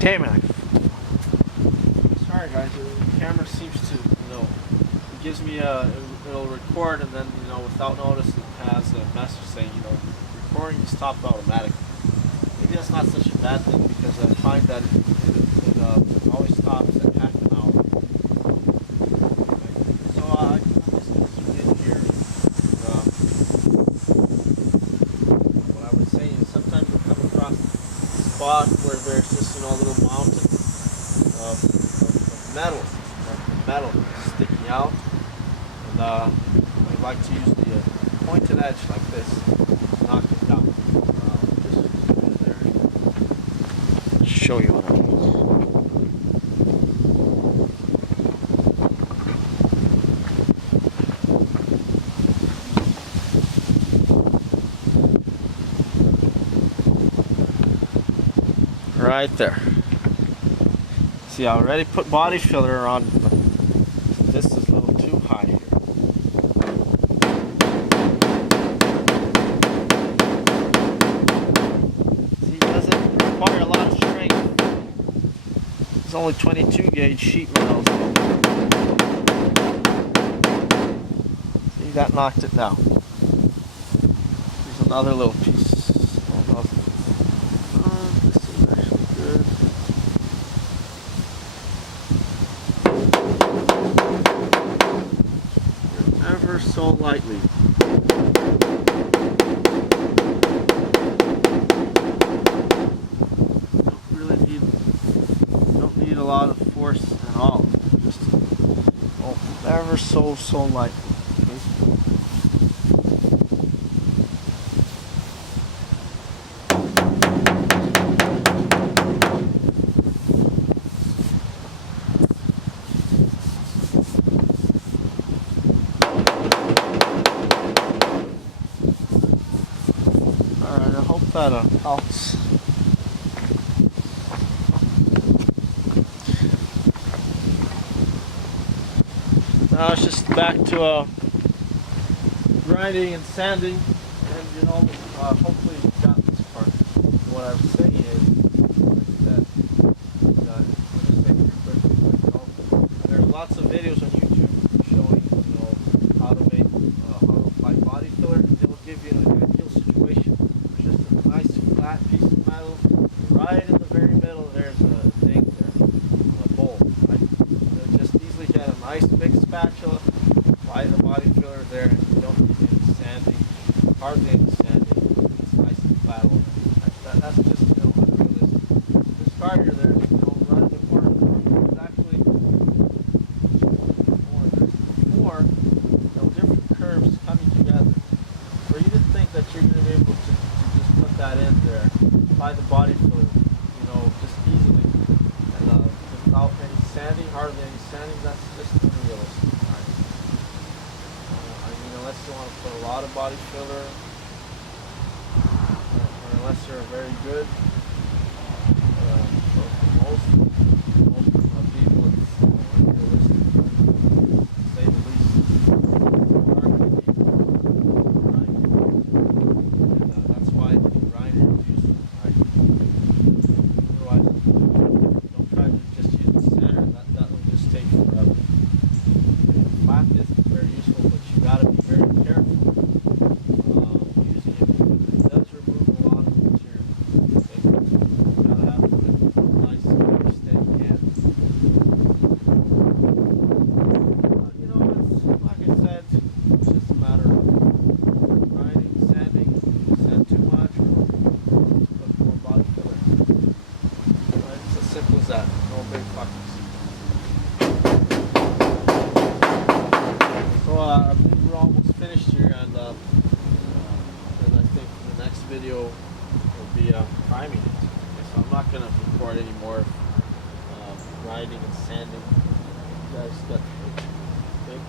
Damn it. Sorry guys, the camera seems to, it gives me it'll record and then, without notice it has a message saying, recording is stopped automatically. Maybe that's not such a bad thing because I find that it always stops at half an hour. So I just zoom in here. What I would say is sometimes you'll come across a spot where there's just a little mountain of metal sticking out, and I like to use the pointed edge like this to knock it down. Just there. Show you what I mean. Right there. See, I already put body filler on, but this is a little too high here. See, it doesn't require a lot of strength. It's only 22 gauge sheet metal. See, that knocked it down. Here's another little piece. So lightly. Don't need a lot of force at all. Just ever so lightly. That helps. Now it's just back to grinding and sanding, and hopefully you got this part. What I was saying is, there's lots of videos on YouTube showing how to apply body filler. They will give you an ideal situation. Nice flat piece of metal, right in the very middle there's a thing there, a bowl, right? So just easily get a nice big spatula, apply the body filler there, and you don't need any sanding, hardly any sanding, it's nice and flat on it. That's just, unrealistic. This car here, there's, right in the corner of the room, there's actually four different curves coming together. For you to think that you're going to be able to put that in there, apply the body fluid, just easily, and without any sanding, hardly any sanding, that's just unrealistic, right? Unless you want to put a lot of body filler, or unless you're very good, for most people, it's unrealistic, to say the least. That no big fucking so I believe we're almost finished here, and I think the next video will be priming it. Okay, so I'm not going to record any more grinding and sanding. You guys got the thing.